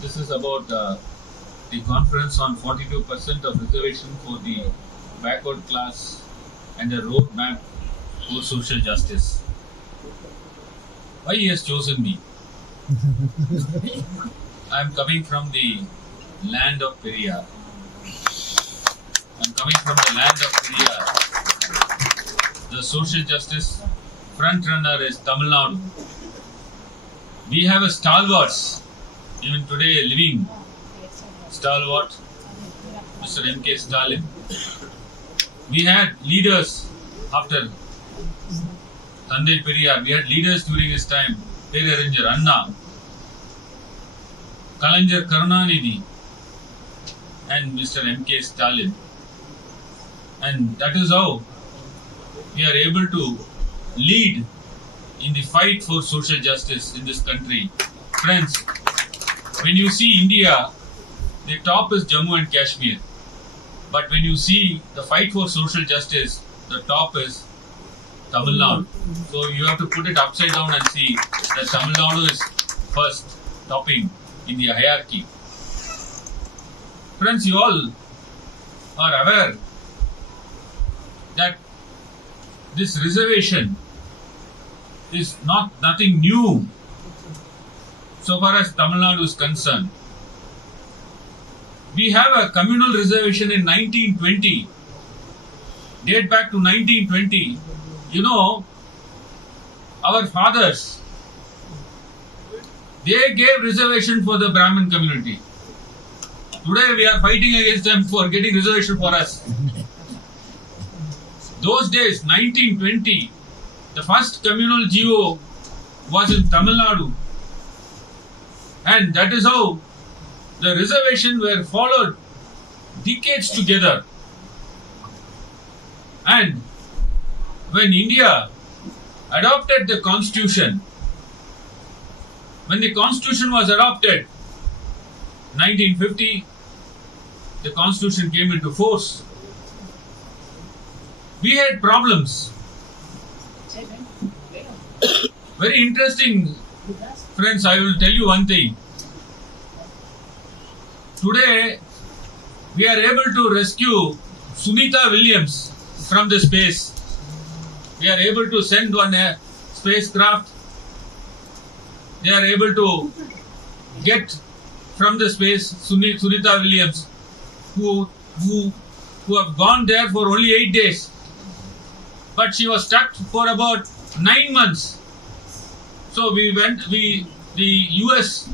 This is about the conference on 42% of reservation for the backward class and a roadmap for social justice. Why he has chosen me? I am coming from the land of Periyar. The social justice front runner is Tamil Nadu. We have a stalwarts, even today a living stalwart, Mr. M.K. Stalin. We had leaders after Thandai Periyar. We had leaders during his time, Peraringer Anna, Kalaignar Karunanidhi, and Mr. M.K. Stalin. And that is how we are able to lead in the fight for social justice in this country. Friends, when you see India, the top is Jammu and Kashmir. But when you see the fight for social justice, the top is Tamil Nadu. So you have to put it upside down and see that Tamil Nadu is first, topping in the hierarchy. Friends, you all are aware that this reservation is nothing new so far as Tamil Nadu is concerned. We have a communal reservation in 1920, date back to 1920. You know, our fathers, they gave reservation for the Brahmin community. Today we are fighting against them for getting reservation for us. Those days, 1920, the first communal GO was in Tamil Nadu. And that is how the reservation were followed decades together. And when India adopted the constitution, when the constitution was adopted, 1950, the constitution came into force. We had problems. Very interesting, friends. I will tell you one thing. Today, we are able to rescue Sunita Williams from the space. We are able to send one spacecraft. They are able to get from the space Sunita Williams, who have gone there for only 8 days. But she was stuck for about 9 months. So the US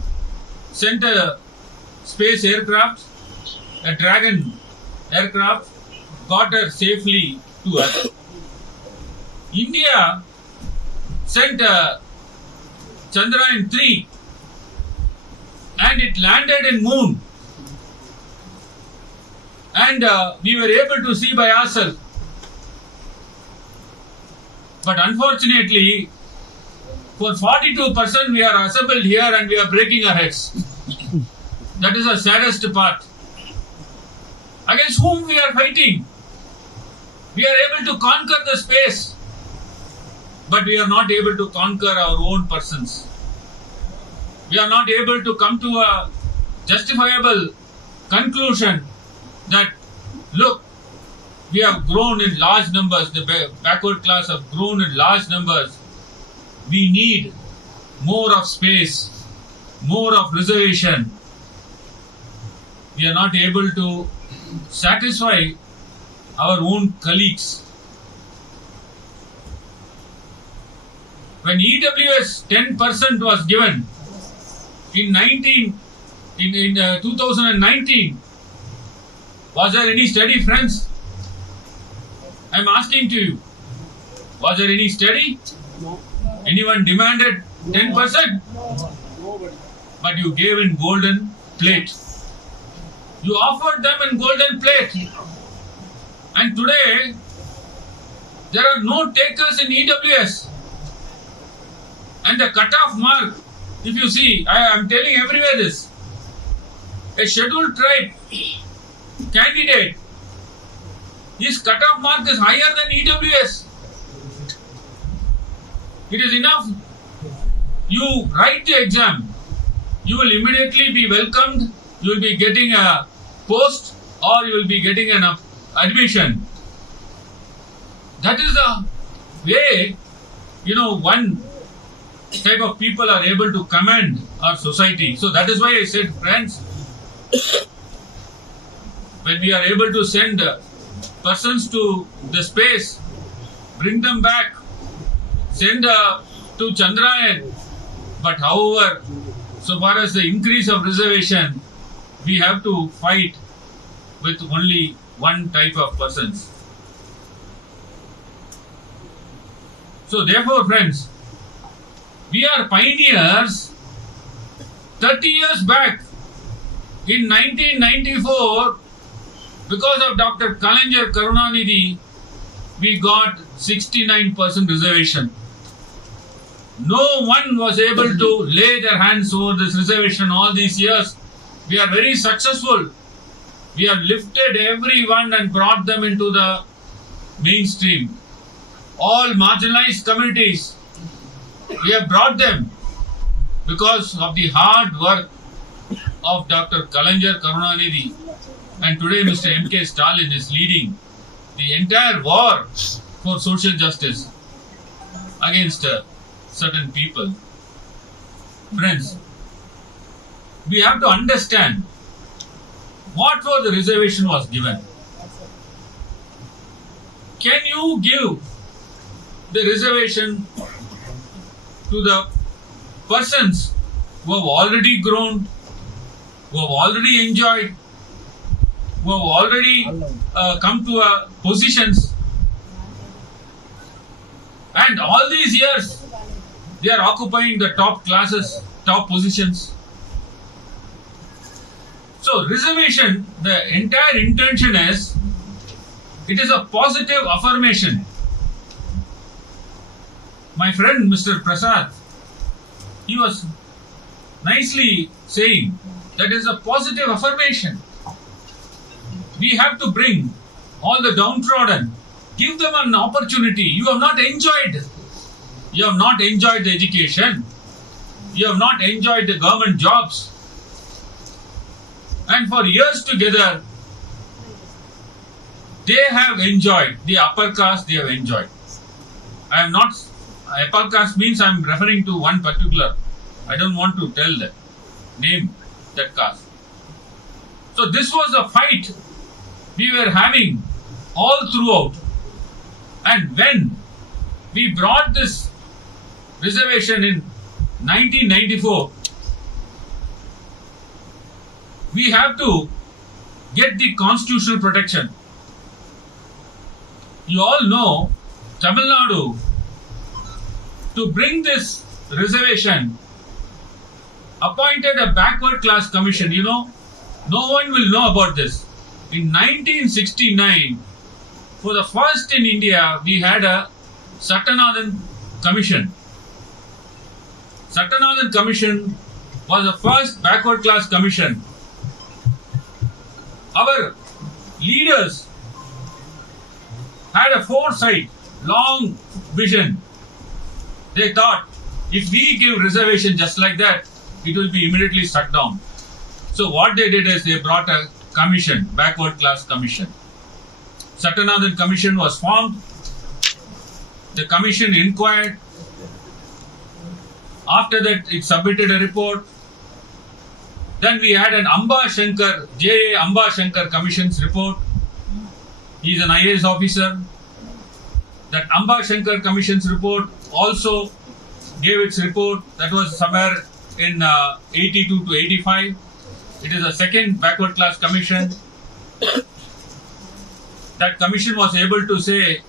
sent a space aircraft, a Dragon aircraft, got her safely to Earth. India sent a Chandrayaan 3 and it landed in Moon. And we were able to see by ourselves. But unfortunately, for 42% we are assembled here and we are breaking our heads. That is the saddest part. Against whom we are fighting? We are able to conquer the space, but we are not able to conquer our own persons. We are not able to come to a justifiable conclusion that, look, we have grown in large numbers, the backward class have grown in large numbers. We need more of space, more of reservation. We are not able to satisfy our own colleagues. When EWS 10% was given in 2019, was there any study, friends? I am asking to you, was there any study? No. Anyone demanded 10%? But you gave in golden plate. You offered them in golden plate. And today, there are no takers in EWS. And the cutoff mark, if you see, I am telling everywhere this, a scheduled tribe candidate, his cutoff mark is higher than EWS. It is enough you write the exam you will immediately be welcomed, you will be getting a post or you will be getting an admission. That is the way, one type of people are able to command our society. So that is why I said, friends, when we are able to send persons to the space, bring them back, send to Chandrayaan. But however, so far as the increase of reservation, we have to fight with only one type of persons. So therefore, friends, we are pioneers. 30 years back, in 1994, because of Dr. Kalaignar Karunanidhi, we got 69% reservation. No one was able to lay their hands over this reservation all these years. We are very successful. We have lifted everyone and brought them into the mainstream. All marginalized communities, we have brought them because of the hard work of Dr. Kalaignar Karunanidhi. And today Mr. M.K. Stalin is leading the entire war for social justice against certain people. Friends, we have to understand what for the reservation was given. Can you give the reservation to the persons who have already grown, who have already enjoyed, who have already come to positions, and all these years they are occupying the top classes, top positions? So reservation, the entire intention is, it is a positive affirmation. My friend Mr. Prasad, he was nicely saying that is a positive affirmation. We have to bring all the downtrodden, give them an opportunity. You have not enjoyed the education, you have not enjoyed the government jobs, and for years together they have enjoyed, the upper caste they have enjoyed. I am not, upper caste means I am referring to one particular, I don't want to tell that name, that caste. So this was a fight we were having all throughout, and when we brought this reservation in 1994, we have to get the constitutional protection. You all know Tamil Nadu, to bring this reservation, appointed a backward class commission. No one will know about this. In 1969, for the first in India, we had a Satyanathan Commission. Satyanathan Commission was the first backward class commission. Our leaders had a foresight, long vision. They thought, if we give reservation just like that, it will be immediately shut down. So what they did is they brought a commission, backward class commission. Satyanathan Commission was formed. The commission inquired. After that, it submitted a report. Then we had an Amba Shankar, J.A. Amba Shankar Commission's report. He is an IAS officer. That Amba Shankar Commission's report also gave its report. That was somewhere in 82 to 85. It is a second backward class commission. That commission was able to say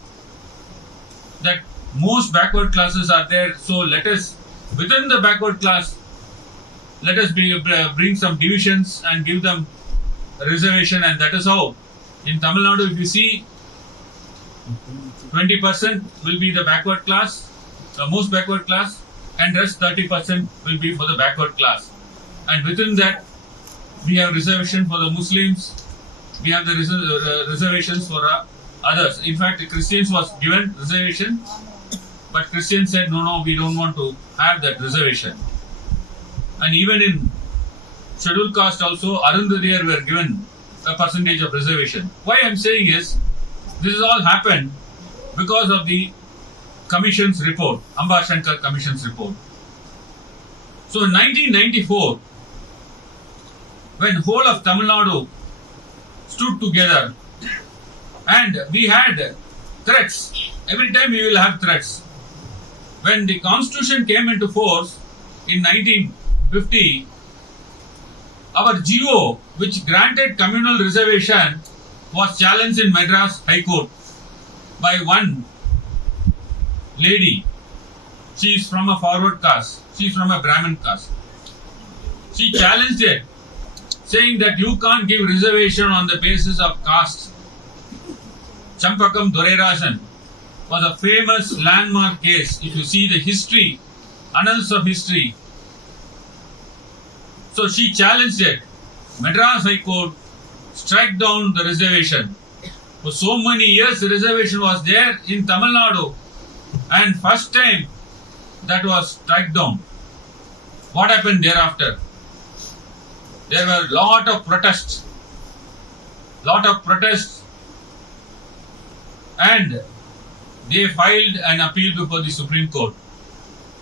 that most backward classes are there, so let us, within the backward class, let us bring some divisions and give them a reservation, and that is how in Tamil Nadu, if you see, 20% will be the backward class, the most backward class, and rest 30% will be for the backward class. And within that, we have reservation for the Muslims, we have the reservations for others. In fact, Christians was given reservation, but Christians said, no, we don't want to have that reservation. And even in scheduled caste also, Arundhadiyar were given a percentage of reservation. Why I am saying is, this has all happened because of the Commission's report, Amba Shankar Commission's report. So in 1994, when whole of Tamil Nadu stood together and we had threats, every time we will have threats. When the constitution came into force in 1950, our GO, which granted communal reservation, was challenged in Madras High Court by one lady. She is from a forward caste. She is from a Brahmin caste. She challenged it, saying that you can't give reservation on the basis of caste. Champakam Dorerajan was a famous landmark case. If you see the history, annals of history. So she challenged it. Madras High Court struck down the reservation. For so many years, the reservation was there in Tamil Nadu, and first time that was struck down. What happened thereafter? There were lot of protests, and they filed an appeal before the Supreme Court.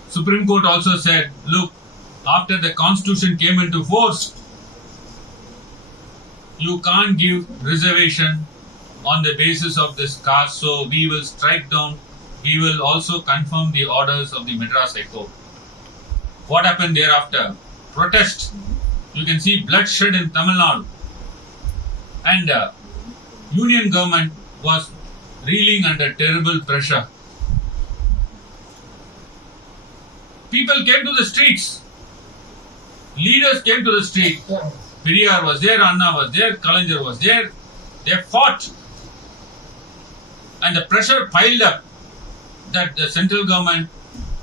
Supreme Court also said, look, after the constitution came into force, you can't give reservation on the basis of this caste, so we will strike down. We will also confirm the orders of the Madras High Court. What happened thereafter? Protest. You can see bloodshed in Tamil Nadu. And union government was reeling under terrible pressure. People came to the streets. Leaders came to the street. Periyar was there, Anna was there, Kalaignar was there. They fought. And the pressure piled up that the central government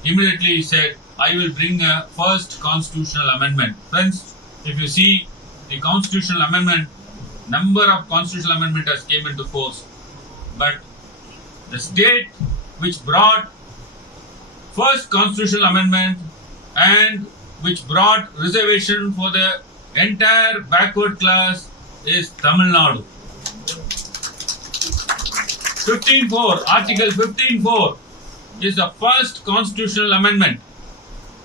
immediately said, I will bring a first constitutional amendment. Friends, if you see the constitutional amendment, number of constitutional amendment has came into force. But the state which brought first constitutional amendment and which brought reservation for the entire backward class is Tamil Nadu. 15.4, Article 15.4 is the first constitutional amendment,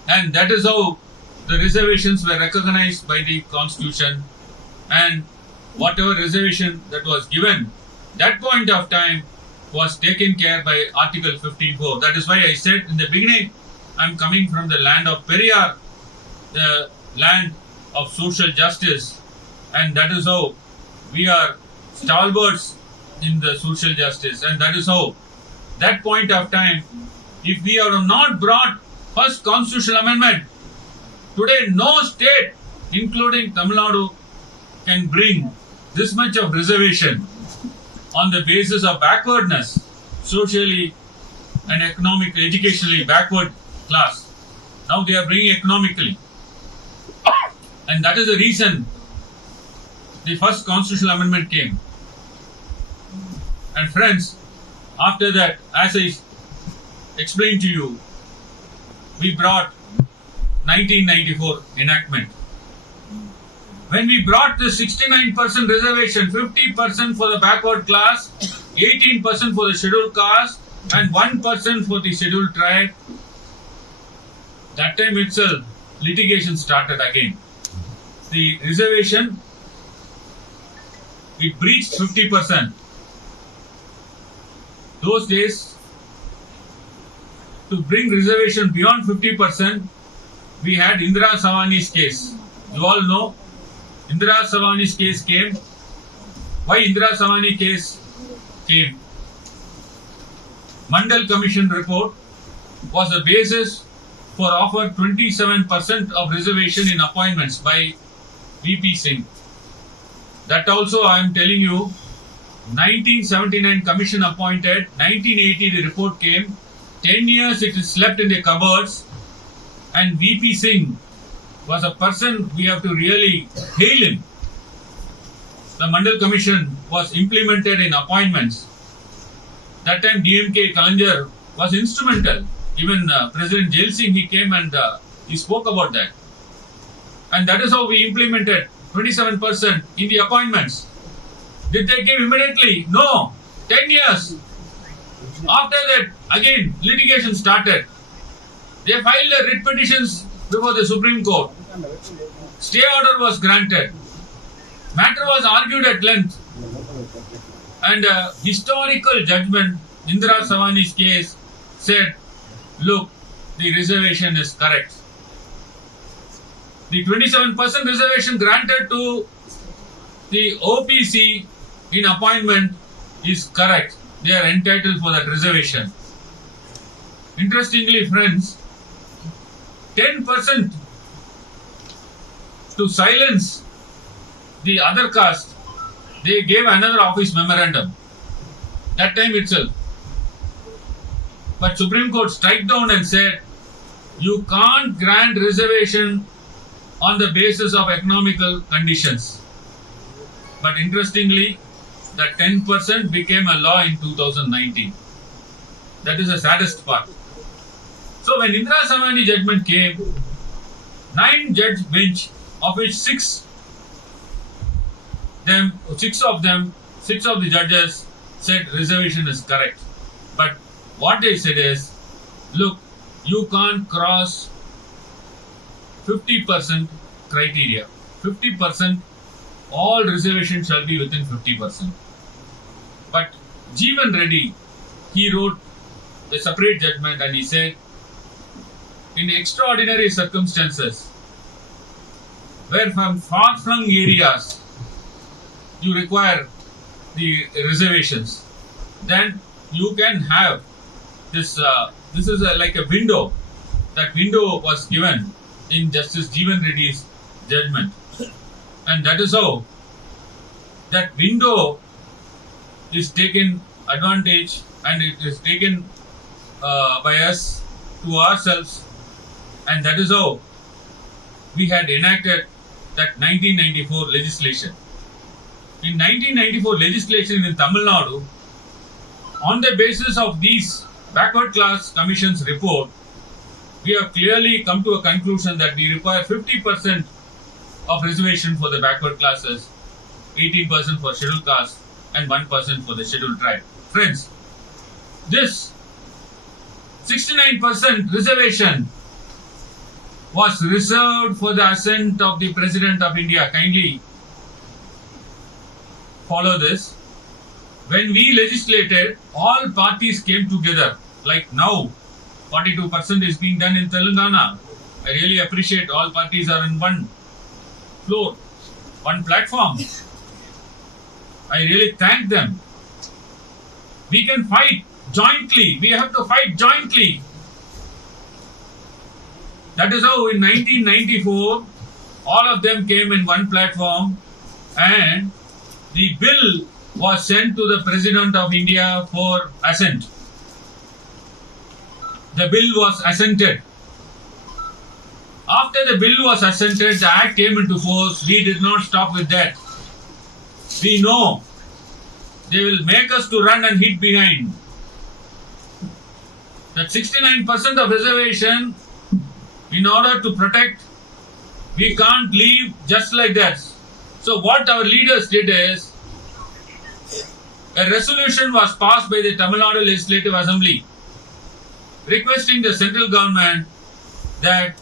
and that is how the reservations were recognized by the constitution, and whatever reservation that was given, that point of time was taken care by Article 15.4. That is why I said in the beginning, I am coming from the land of Periyar, the land of social justice, and that is how we are stalwarts in the social justice, and that is how that point of time, if we have not brought first constitutional amendment, today no state, including Tamil Nadu, can bring this much of reservation on the basis of backwardness, socially and economically, educationally backward class. Now they are bringing economically. And that is the reason the first constitutional amendment came. And friends, after that, as I explained to you, we brought 1994 enactment. When we brought the 69% reservation, 50% for the backward class, 18% for the scheduled caste, and 1% for the scheduled tribe, that time itself, litigation started again. The reservation, it breached 50%. Those days, to bring reservation beyond 50%, we had Indira Savani's case. You all know, Indira Savani's case came. Why Indira Savani case came? Mandal Commission report was the basis for offer 27% of reservation in appointments by VP Singh. That also I am telling you, 1979 commission appointed, 1980 the report came, 10 years it is slept in the cupboards, and VP Singh was a person we have to really hail him. The Mandal Commission was implemented in appointments. That time DMK Kalaignar was instrumental. Even President Jail Singh, he came and he spoke about that. And that is how we implemented 27% in the appointments. Did they give immediately? No. 10 years. After that, again, litigation started. They filed a writ petitions before the Supreme Court. Stay order was granted. Matter was argued at length. And a historical judgment, Indira Savani's case, said, look, the reservation is correct. The 27% reservation granted to the OBC in appointment is correct. They are entitled for that reservation. Interestingly, friends, 10% to silence the other caste, they gave another office memorandum. That time itself. But Supreme Court struck down and said, you can't grant reservation on the basis of economical conditions. But interestingly, that 10% became a law in 2019. That is the saddest part. So when Indira Savani judgment came, 9 judge bench, of which 6 of the judges said reservation is correct. But what they said is, look, you can't cross 50% criteria. 50%, all reservations shall be within 50%. But Jeevan Reddy, he wrote a separate judgment and he said, in extraordinary circumstances, where from far-flung areas you require the reservations, then you can have this. This is like a window. That window was given in Justice Jeevan Reddy's judgment, and that is how that window is taken advantage and it is taken by us to ourselves, and that is how we had enacted that 1994 legislation. In 1994 legislation in Tamil Nadu, on the basis of these backward class commission's report, we have clearly come to a conclusion that we require 50% of reservation for the backward classes, 18% for scheduled caste and 1% for the scheduled tribe. Friends, this 69% reservation was reserved for the assent of the President of India. Kindly follow this. When we legislated, all parties came together. Like now, 42% is being done in Telangana. I really appreciate all parties are in one floor, one platform. I really thank them. We can fight jointly. We have to fight jointly. That is how in 1994, all of them came in one platform and the bill was sent to the President of India for assent. The bill was assented. After the bill was assented, the Act came into force. We did not stop with that. We know they will make us to run and hit behind. That 69% of reservation, in order to protect, we can't leave just like that. So what our leaders did is, a resolution was passed by the Tamil Nadu Legislative Assembly requesting the central government that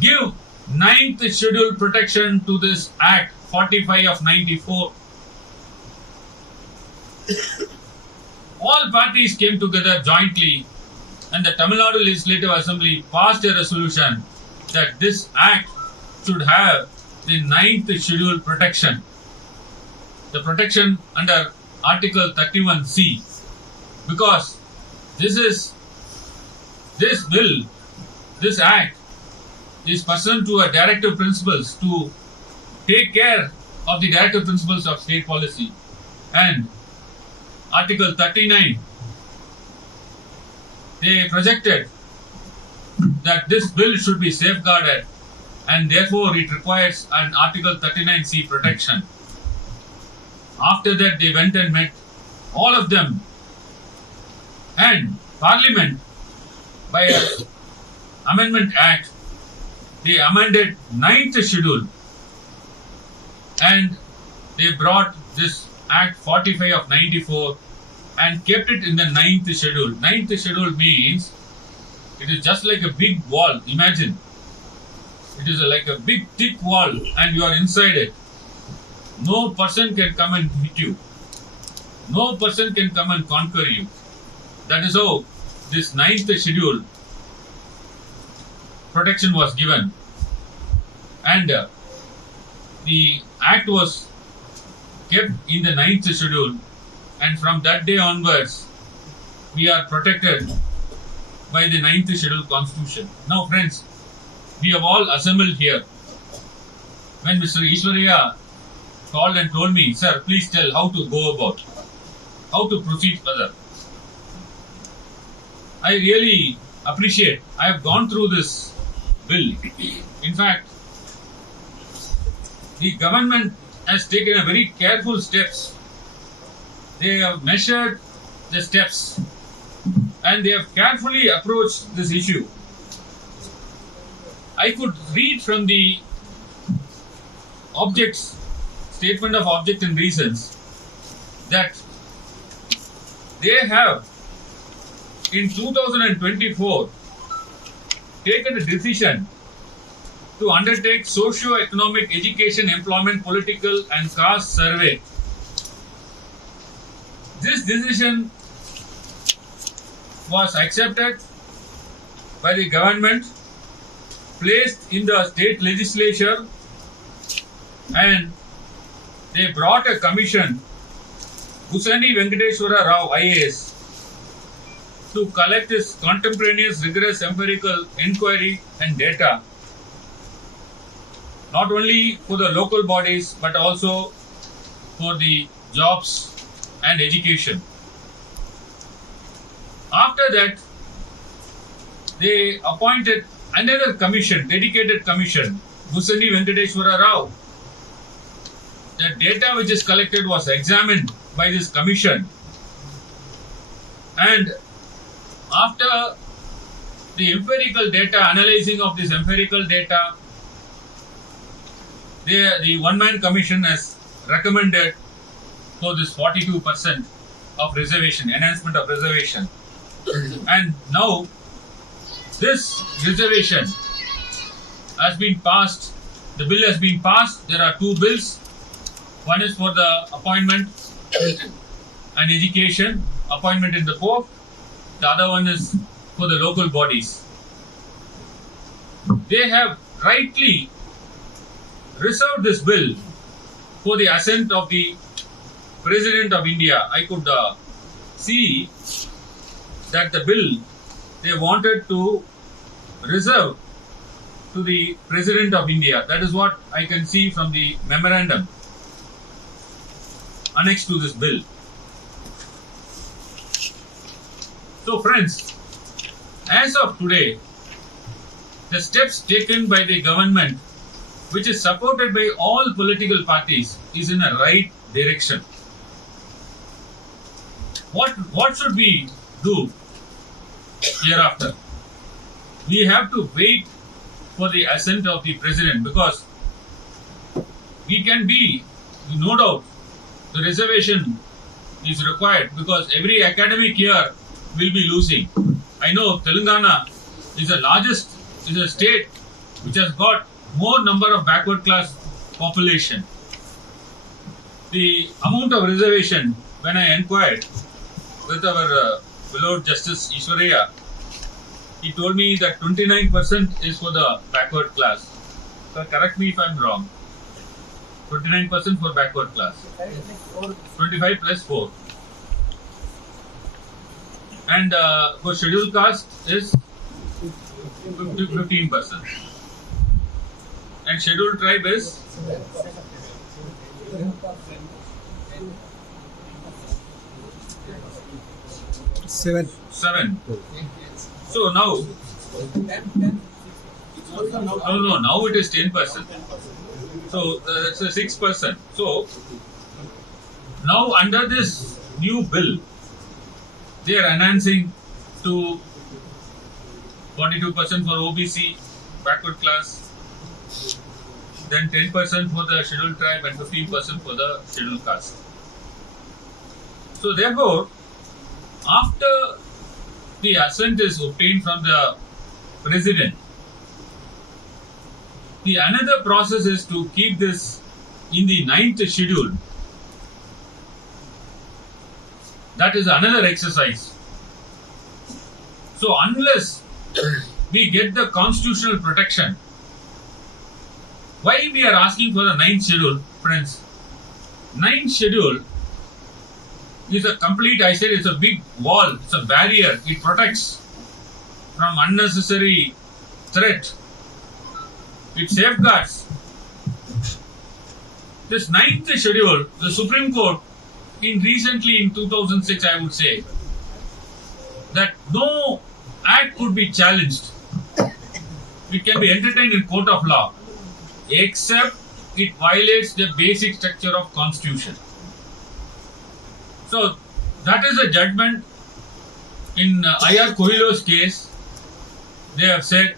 give 9th schedule protection to this Act 45 of 94. All parties came together jointly and the Tamil Nadu Legislative Assembly passed a resolution that this Act should have the 9th schedule protection. The protection under Article 31C, because this bill, this Act is pursuant to a directive principles to take care of the directive principles of state policy, and Article 39, they projected that this bill should be safeguarded and therefore it requires an Article 39C protection. After that, they went and met all of them, and Parliament by an Amendment Act they amended 9th schedule and they brought this Act 45 of 94 and kept it in the 9th schedule. 9th schedule means it is just like a big wall. Imagine. It is like a big thick wall and you are inside it. No person can come and hit you. No person can come and conquer you. That is how this 9th schedule protection was given. And the act was kept in the 9th schedule, and from that day onwards we are protected by the 9th schedule constitution. Now friends, we have all assembled here. When Mr. Ishwarya called and told me, sir, please tell how to go about, how to proceed further. I really appreciate. I have gone through this bill. In fact, the government has taken a very careful steps. They have measured the steps and they have carefully approached this issue. I could read from the objects, statement of object and reasons, that they have in 2024 taken a decision to undertake socio-economic, education, employment, political and caste survey. This decision was accepted by the government, placed in the state legislature, and they brought a commission, Busani Venkateshwara Rao IAS, to collect this contemporaneous, rigorous, empirical inquiry and data, not only for the local bodies but also for the jobs and education. After that, they appointed another commission, dedicated commission, Busani Venkateshwara Rao. The data which is collected was examined by this commission, and after the empirical data, analyzing of this empirical data, the one-man commission has recommended for this 42% of reservation, enhancement of reservation. And now this reservation has been passed, the bill has been passed. There are two bills. One is for the appointment and education, appointment in the court. The other one is for the local bodies. They have rightly reserved this bill for the assent of the President of India. I could see that the bill they wanted to reserve to the President of India. That is what I can see from the memorandum annexed to this bill. So friends, as of today, the steps taken by the government, which is supported by all political parties, is in a right direction. What should we do hereafter? We have to wait for the assent of the President, because we can be, no doubt, the reservation is required, because every academic year will be losing. I know Telangana is the largest, is a state which has got more number of backward class population. The amount of reservation, when I inquired with our beloved Justice Ishwarya, he told me that 29% is for the backward class. So correct me if I am wrong. 29% for backward class. 25 plus 4. And for scheduled caste is 15%. And scheduled tribe is 7. So now, now it is 10%. So that's a 6%. So now under this new bill, they are enhancing to 42% for OBC, backward class, then 10% for the scheduled tribe and 15% for the scheduled caste. So therefore, after the assent is obtained from the president, the another process is to keep this in the 9th schedule. That is another exercise. So unless we get the constitutional protection, why we are asking for the 9th schedule, friends? 9th schedule is a complete, I said it's a big wall, it's a barrier, it protects from unnecessary threat. It safeguards. This 9th schedule, the Supreme Court, recently in 2006, I would say, that no act could be challenged. It can be entertained in court of law, except it violates the basic structure of Constitution. So that is a judgment in I.R. Coelho's case. They have said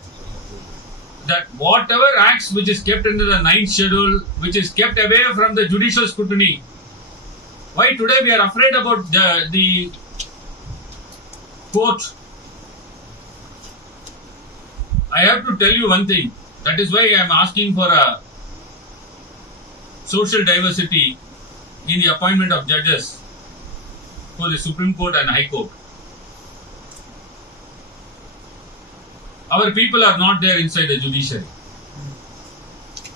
that whatever acts which is kept under the 9th schedule, which is kept away from the judicial scrutiny. Why today we are afraid about the court? I have to tell you one thing. That is why I am asking for a social diversity in the appointment of judges for the Supreme Court and High Court. Our people are not there inside the judiciary.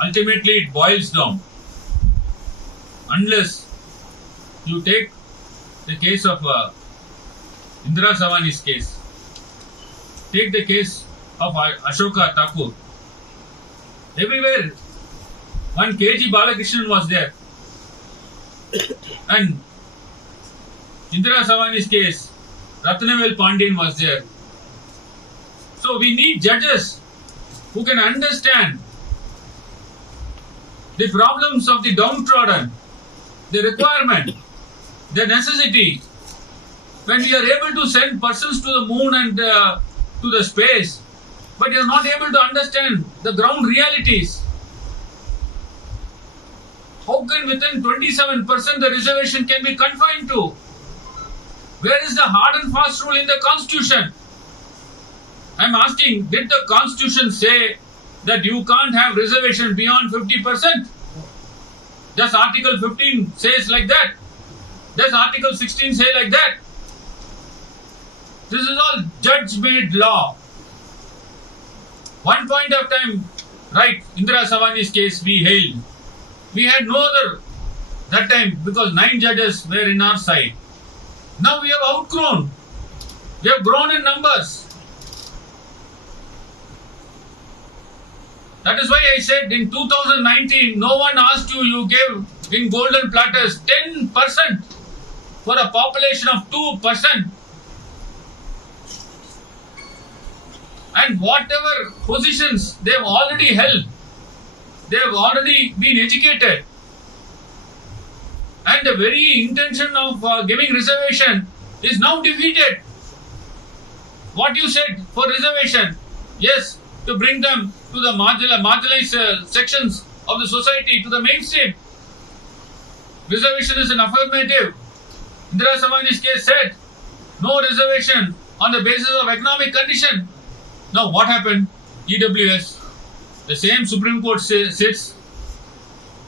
Ultimately, it boils down. Unless you take the case of Indira Savani's case, take the case of Ashoka Thakur. Everywhere, one K.G. Balakrishnan was there. And Indira Savani's case, Ratnavel Pandian was there. So we need judges who can understand the problems of the downtrodden, the requirement, the necessity. When we are able to send persons to the moon and to the space, but you are not able to understand the ground realities. How can within 27% the reservation can be confined to? Where is the hard and fast rule in the Constitution? I am asking, did the Constitution say that you can't have reservation beyond 50%? Does Article 15 says like that? Does Article 16 say like that? This is all judge-made law. One point of time, right, Indira Savani's case we hailed. We had no other that time because 9 judges were in our side. Now we have outgrown. We have grown in numbers. That is why I said in 2019, no one asked you, you gave in golden platters 10% for a population of 2%. And whatever positions they have already held, they have already been educated. And the very intention of giving reservation is now defeated. What you said for reservation, yes, to bring them to the marginalized sections of the society, to the mainstream. Reservation is an affirmative. Indira Savani's case said, no reservation on the basis of economic condition. Now what happened? EWS, the same Supreme Court sits,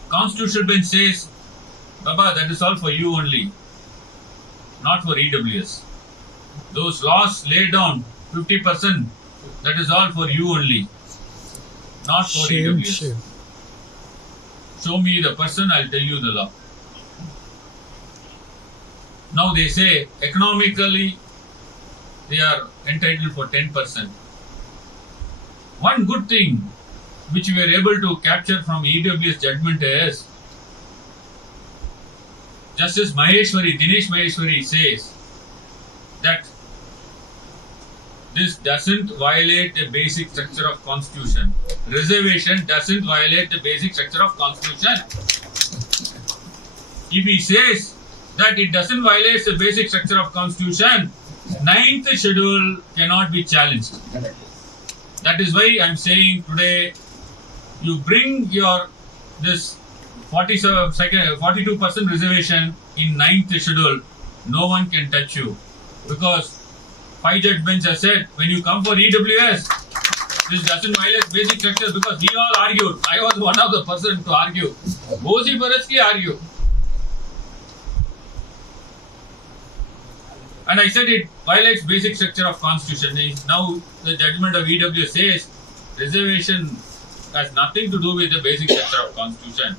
Constitutional Bench says, Baba, that is all for you only, not for EWS. Those laws laid down 50%, that is all for you only, not for EWS. Show me the person, I'll tell you the law. Now they say economically they are entitled for 10%. One good thing which we were able to capture from EWS judgment is Justice Dinesh Maheshwari says that this doesn't violate the basic structure of Constitution. Reservation doesn't violate the basic structure of Constitution. If he says that it doesn't violate the basic structure of Constitution, 9th schedule cannot be challenged. That is why I am saying today, you bring your this 42% reservation in 9th schedule, no one can touch you, because 5 judge bench has said when you come for EWS, this doesn't violate basic structure, because we all argued. I was one of the person to argue. vociferously argue. And I said it violates basic structure of constitution. Now the judgment of EW says reservation has nothing to do with the basic structure of constitution.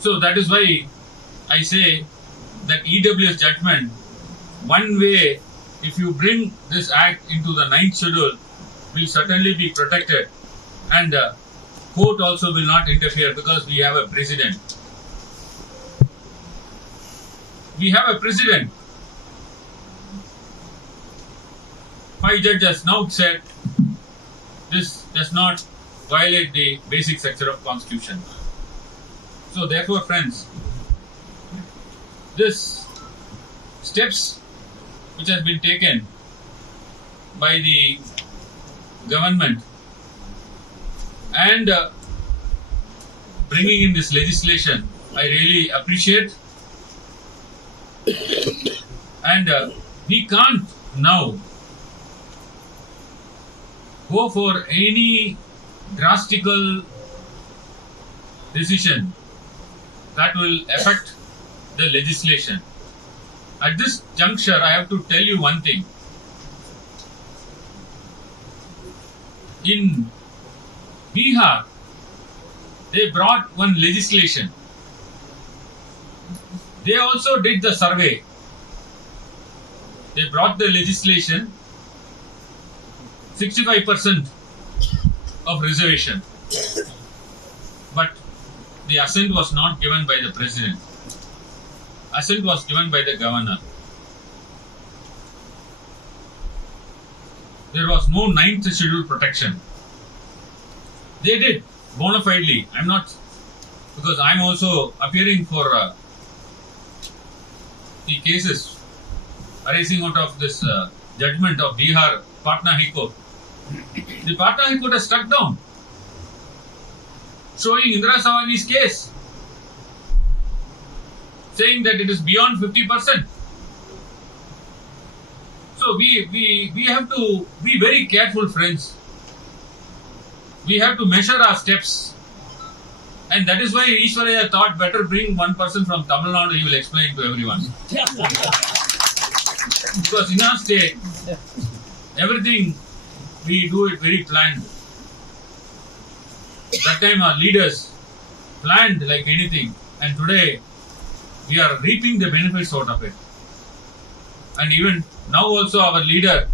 So that is why I say that EW's judgment, one way, if you bring this act into the 9th schedule, will certainly be protected, and court also will not interfere, because we have a precedent. We have a precedent. 5 judges now said this does not violate the basic structure of constitution. So therefore, friends, this steps which has been taken by the government and bringing in this legislation, I really appreciate. And we can't now go for any drastical decision that will affect the legislation. At this juncture, I have to tell you one thing. In Bihar, they brought one legislation. They also did the survey. They brought the legislation, 65% of reservation. But the assent was not given by the president. Assent was given by the governor. There was no 9th schedule protection. They did bona fidely. I'm not, because I'm also appearing for the cases arising out of this judgment of Bihar Patna High Court. The Patna High Court has struck down, showing Indira Savani's case, saying that it is beyond 50%. So we have to be very careful, friends. We have to measure our steps. And that is why Ishwaraya thought better bring one person from Tamil Nadu, he will explain to everyone. Because in our state, everything we do it very planned. That time our leaders planned like anything, and today we are reaping the benefits out of it. And even now also our leader,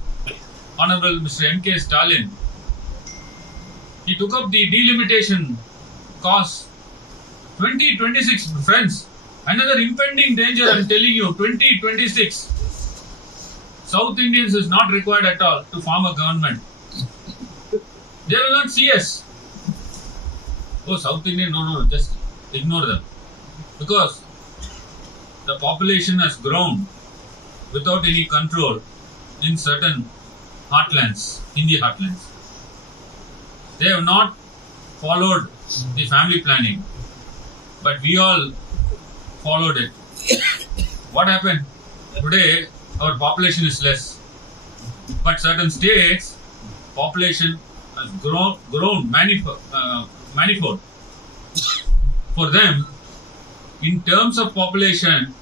Honorable Mr. M.K. Stalin, he took up the delimitation cause. 2026, friends, another impending danger, I'm telling you, 2026. South Indians is not required at all to form a government. They will not see us. Oh, South Indian, no, just ignore them. Because the population has grown without any control in certain heartlands, Hindi heartlands. They have not followed the family planning, but we all followed it. What happened? Today, our population is less, but certain states, population has grown manifold. For them, in terms of population,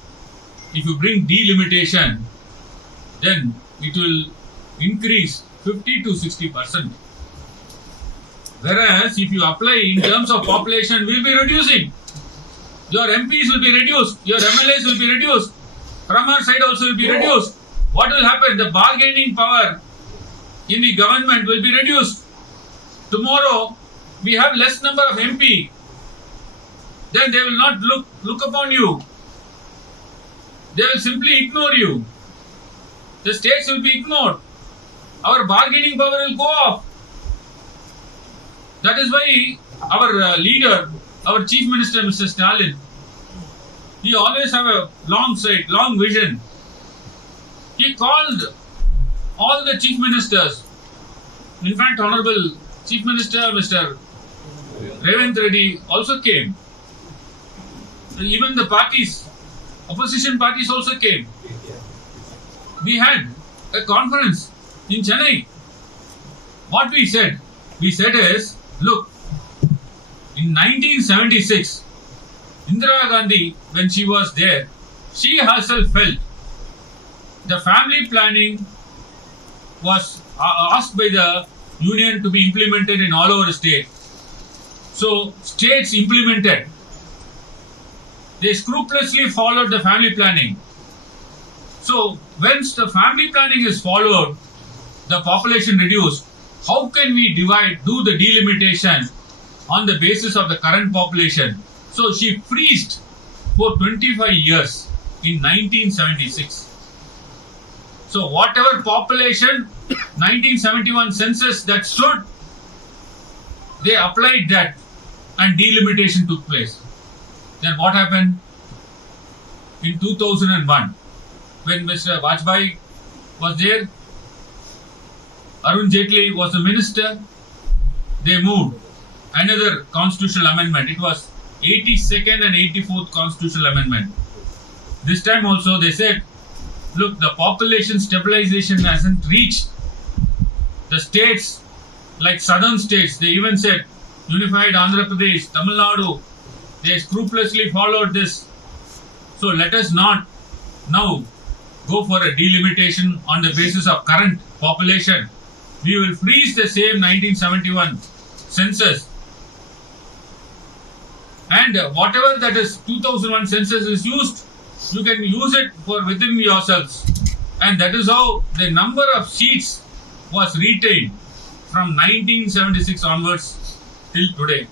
if you bring delimitation, then it will increase 50 to 60%. Whereas if you apply in terms of population, we will be reducing. Your MPs will be reduced, your MLAs will be reduced, from our side also will be reduced. What will happen? The bargaining power in the government will be reduced. Tomorrow, we have less number of MP. Then they will not look upon you. They will simply ignore you. The states will be ignored. Our bargaining power will go off. That is why our leader, our Chief Minister, Mr. Stalin, he always have a long sight, long vision. He called all the Chief Ministers. In fact, Honorable Chief Minister Mr. Revant Reddy also came. Even the parties, opposition parties also came. We had a conference in Chennai. What we said is, look, in 1976, Indira Gandhi, when she was there, she herself felt the family planning was asked by the union to be implemented in all over the state. So states implemented. They scrupulously followed the family planning. So once the family planning is followed, the population reduced. How can we do the delimitation on the basis of the current population? So she freezed for 25 years in 1976. So whatever population 1971 census that stood, they applied that and delimitation took place. Then what happened? In 2001, when Mr. Vajpayee was there, Arun Jaitley was the minister, they moved another constitutional amendment. It was 82nd and 84th constitutional amendment. This time also they said, look, the population stabilization hasn't reached the states, like southern states. They even said, unified Andhra Pradesh, Tamil Nadu, they scrupulously followed this. So let us not now go for a delimitation on the basis of current population. We will freeze the same 1971 census. And whatever that is 2001 census is used, you can use it for within yourselves. And that is how the number of seats was retained from 1976 onwards till today.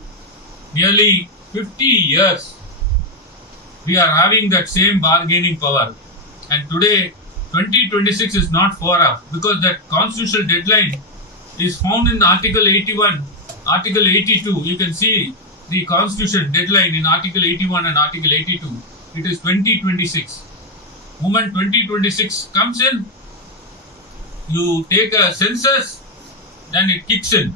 Nearly 50 years we are having that same bargaining power. And today 2026 is not far off, because that constitutional deadline is found in Article 81, Article 82. You can see the constitution deadline in Article 81 and Article 82. It is 2026. Moment 2026 comes in, you take a census, then it kicks in.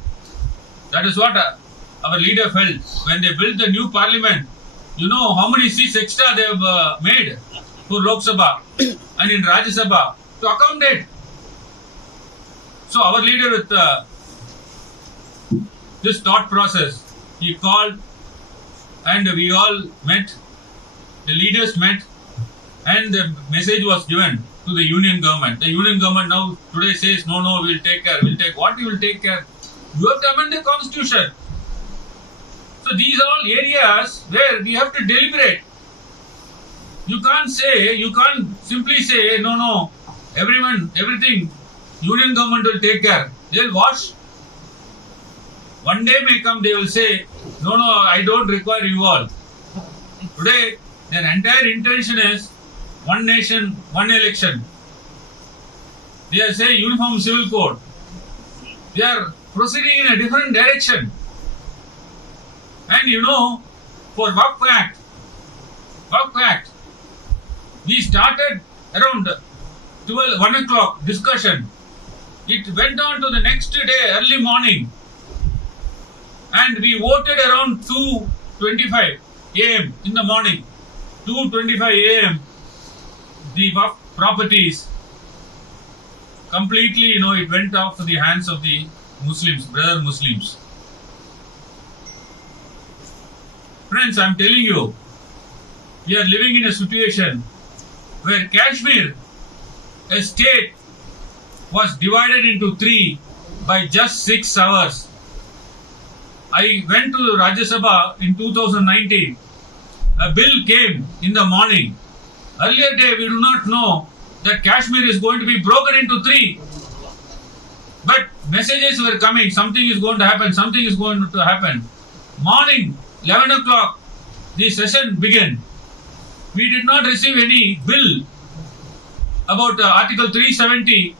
That is what our leader felt when they built the new parliament. You know how many seats extra they have made for Lok Sabha and in Rajya Sabha to accommodate. So our leader, with this thought process, he called and we all met, the leaders met, and the message was given to the union government. The union government now today says, no, we'll take care. What you will take care? You have to amend the constitution. So these are all areas where we have to deliberate. You can't simply say, no, everything, union government will take care. They'll watch. One day may come, they will say, no, I don't require you all. Today, their entire intention is one nation, one election. They are saying uniform civil code. They are proceeding in a different direction. And for Work Act, we started around 1 o'clock discussion. It went on to the next day, early morning. And we voted around 2:25 a.m. in the morning. 2:25 a.m. The properties completely, it went off to the hands of the Muslims, brother Muslims. Friends, I am telling you, we are living in a situation where Kashmir, a state, was divided into 3 by just 6 hours. I went to Rajya Sabha in 2019. A bill came in the morning. Earlier day, we do not know that Kashmir is going to be broken into 3. But messages were coming, something is going to happen. Morning, 11 o'clock, the session began. We did not receive any bill about Article 370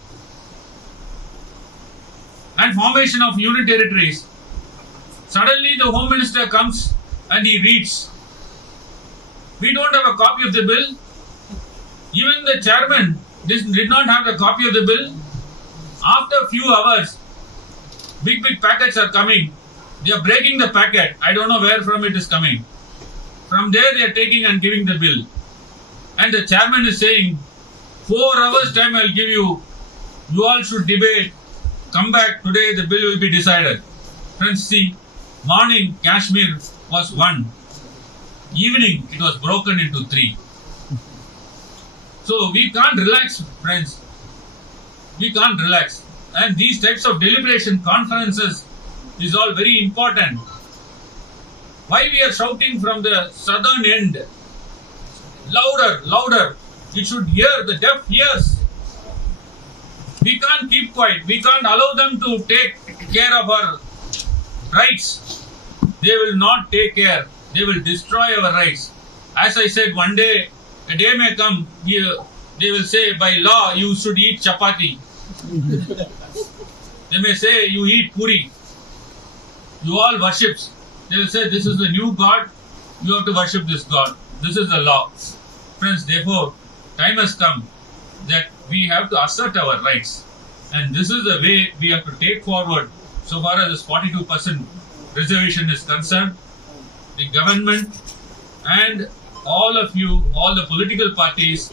and formation of union territories. Suddenly the Home Minister comes and he reads. We don't have a copy of the bill. Even the chairman did not have a copy of the bill. After a few hours, big packets are coming. They are breaking the packet. I don't know where from it is coming. From there they are taking and giving the bill. And the chairman is saying, 4 hours time I will give you. You all should debate. Come back today, the bill will be decided. Friends, see, morning Kashmir was 1. Evening it was broken into 3. So we can't relax, friends. We can't relax. And these types of deliberation conferences is all very important. Why we are shouting from the southern end? Louder, louder. You should hear, the deaf ears. We can't keep quiet. We can't allow them to take care of our rights. They will not take care. They will destroy our rights. As I said, one day, a day may come, they will say, by law, you should eat chapati. They may say, you eat puri. You all worship. They will say, this is the new God. You have to worship this God. This is the law. Friends, therefore, time has come that we have to assert our rights. And this is the way we have to take forward so far as this 42% reservation is concerned. The government and all of you, all the political parties,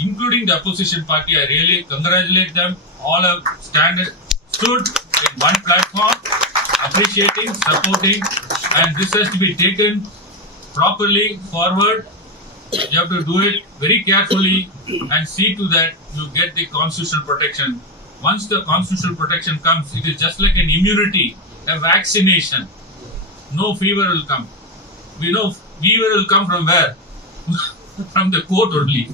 including the opposition party, I really congratulate them. All have stood in one platform, appreciating, supporting, and this has to be taken properly forward. You have to do it very carefully and see to that you get the constitutional protection. Once the constitutional protection comes, it is just like an immunity, a vaccination. No fever will come. We know fever will come from where? From the court only.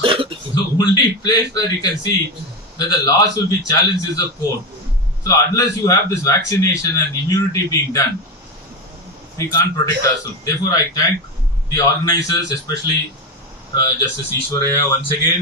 The only place where you can see that the laws will be challenged is the court. So unless you have this vaccination and immunity being done, we can't protect ourselves. Therefore, I thank the organizers, especially Justice Ishwaraya once again.